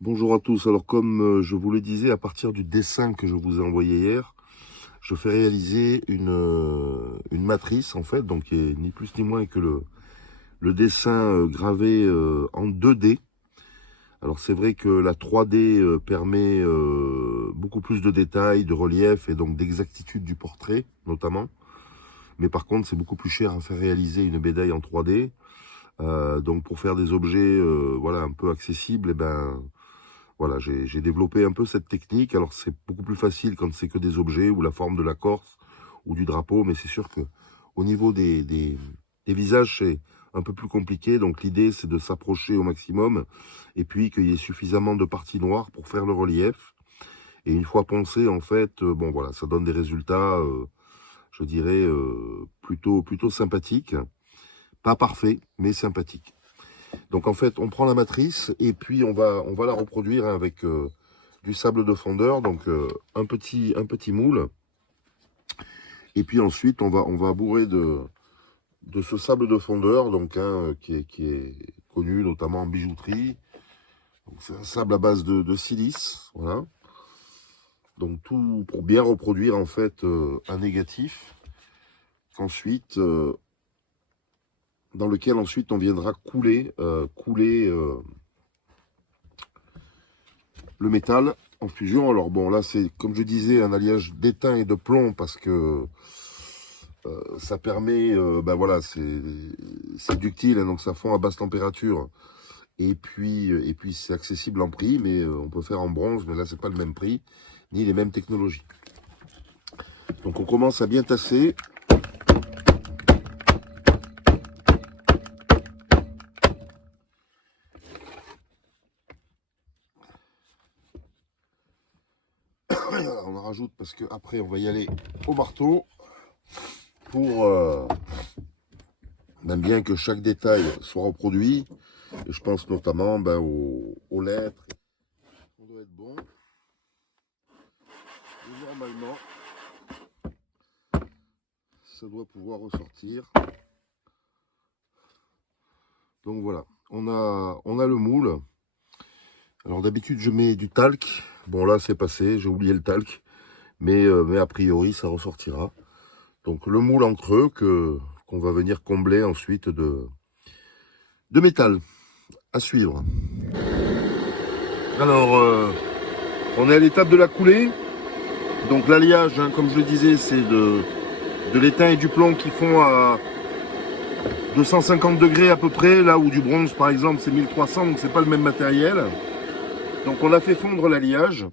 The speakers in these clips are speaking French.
Bonjour à tous. Alors comme je vous le disais, à partir du dessin que je vous ai envoyé hier, je fais réaliser une matrice en fait, donc qui est ni plus ni moins que le dessin gravé en 2D. Alors c'est vrai que la 3D permet beaucoup plus de détails, de relief et donc d'exactitude du portrait notamment. Mais par contre c'est beaucoup plus cher à faire réaliser une médaille en 3D. Donc pour faire des objets voilà, un peu accessibles, eh ben voilà, j'ai développé un peu cette technique. Alors c'est beaucoup plus facile quand c'est que des objets ou la forme de la Corse ou du drapeau, mais c'est sûr que au niveau des visages, c'est un peu plus compliqué. Donc l'idée, c'est de s'approcher au maximum et puis qu'il y ait suffisamment de parties noires pour faire le relief. Et une fois poncé, en fait, bon voilà, ça donne des résultats, je dirais, plutôt sympathiques. Pas parfaits, mais sympathiques. Donc en fait, on prend la matrice et puis on va la reproduire avec du sable de fondeur, donc un petit moule. Et puis ensuite, on va bourrer de ce sable de fondeur, donc qui est connu notamment en bijouterie. C'est un sable à base de silice, voilà. Donc tout pour bien reproduire en fait un négatif. Ensuite, dans lequel ensuite on viendra couler le métal en fusion. Alors bon, là c'est comme je disais un alliage d'étain et de plomb parce que ça permet, ben voilà, c'est ductile, hein, donc ça fond à basse température. Et puis c'est accessible en prix, mais on peut faire en bronze, mais là c'est pas le même prix, ni les mêmes technologies. Donc on commence à bien tasser. On en rajoute parce que après on va y aller au marteau pour ben bien que chaque détail soit reproduit. Et je pense notamment ben, aux lettres. On doit être bon. Et normalement, ça doit pouvoir ressortir. Donc voilà, on a le moule. Alors d'habitude je mets du talc. Bon là c'est passé, j'ai oublié le talc. Mais a priori ça ressortira. Donc le moule en creux qu'on va venir combler ensuite de métal. À suivre. Alors on est à l'étape de la coulée. Donc l'alliage, hein, comme je le disais, c'est de l'étain et du plomb qui font à 250 degrés à peu près, là où du bronze par exemple c'est 1300, donc c'est pas le même matériel. Donc on a fait fondre l'alliage.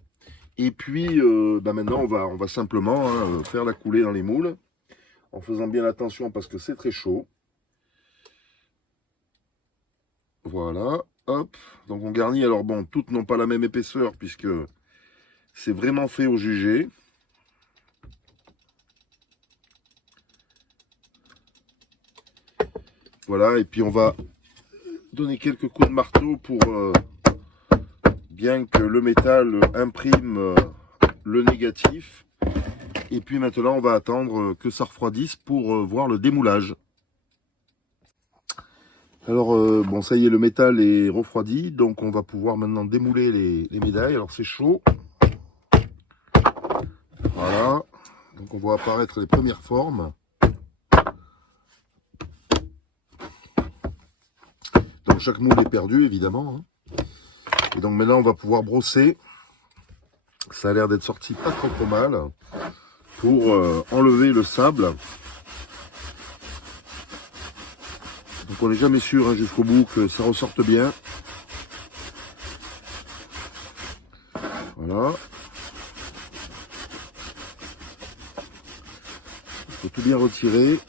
Et puis bah maintenant on va simplement faire la coulée dans les moules, en faisant bien attention parce que c'est très chaud. Voilà, hop. Donc on garnit, alors bon, toutes n'ont pas la même épaisseur puisque c'est vraiment fait au jugé. Voilà, et puis on va donner quelques coups de marteau pour bien que le métal imprime le négatif. Et puis maintenant, on va attendre que ça refroidisse pour voir le démoulage. Alors, bon, ça y est, le métal est refroidi, donc on va pouvoir maintenant démouler les médailles. Alors, c'est chaud. Voilà. Donc, on voit apparaître les premières formes. Donc, chaque moule est perdu, évidemment. Hein. Et donc, maintenant, on va pouvoir brosser. Ça a l'air d'être sorti pas trop mal. Pour enlever le sable. Donc on n'est jamais sûr hein, jusqu'au bout que ça ressorte bien. Voilà. Il faut tout bien retirer.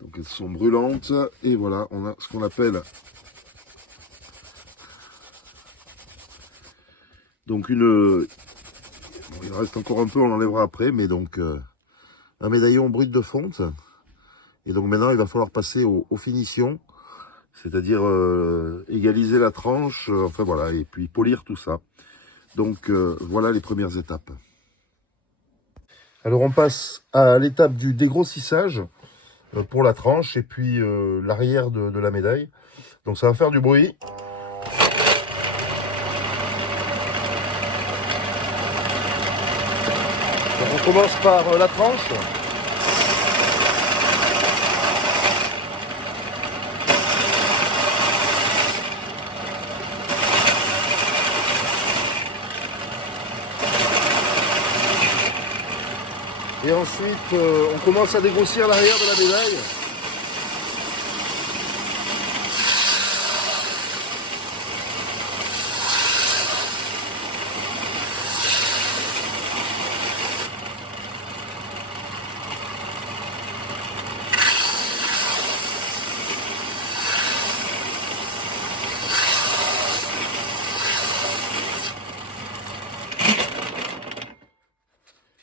Donc elles sont brûlantes. Et voilà, on a ce qu'on appelle donc une... Bon, il reste encore un peu, on l'enlèvera après, mais donc un médaillon brut de fonte. Et donc maintenant, il va falloir passer aux finitions. C'est-à-dire égaliser la tranche, enfin voilà, et puis polir tout ça. Donc voilà les premières étapes. Alors on passe à l'étape du dégrossissage pour la tranche et puis l'arrière de la médaille. Donc ça va faire du bruit. Donc on commence par la tranche. Et ensuite, on commence à dégrossir l'arrière de la médaille.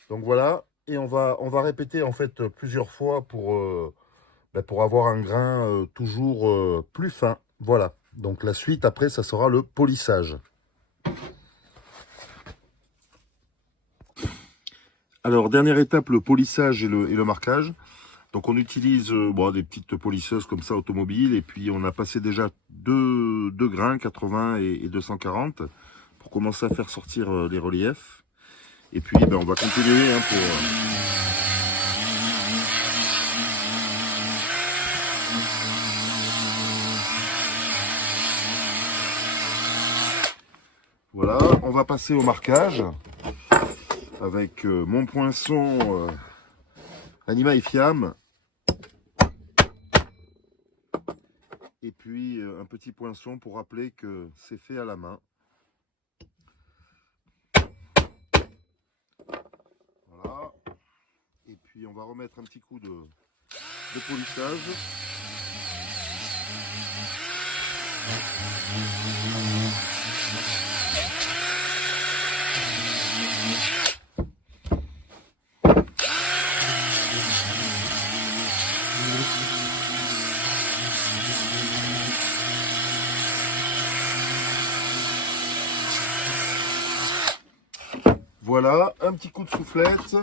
Donc voilà, et on va répéter en fait plusieurs fois pour avoir un grain toujours plus fin. Voilà, donc la suite après ça sera le polissage. Alors dernière étape, le polissage et le marquage. Donc on utilise des petites polisseuses comme ça automobiles et puis on a passé déjà deux grains, 80 et 240 pour commencer à faire sortir les reliefs. Et puis on va continuer pour... Voilà, on va passer au marquage avec mon poinçon Anima et Fiamme. Et puis un petit poinçon pour rappeler que c'est fait à la main. Voilà. Et puis on va remettre un petit coup de polissage. Voilà, un petit coup de soufflette.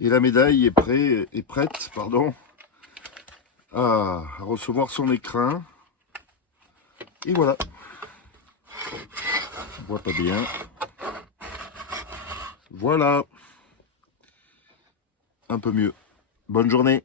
Et la médaille est prête, à recevoir son écrin. Et voilà. On voit pas bien. Voilà. Un peu mieux. Bonne journée.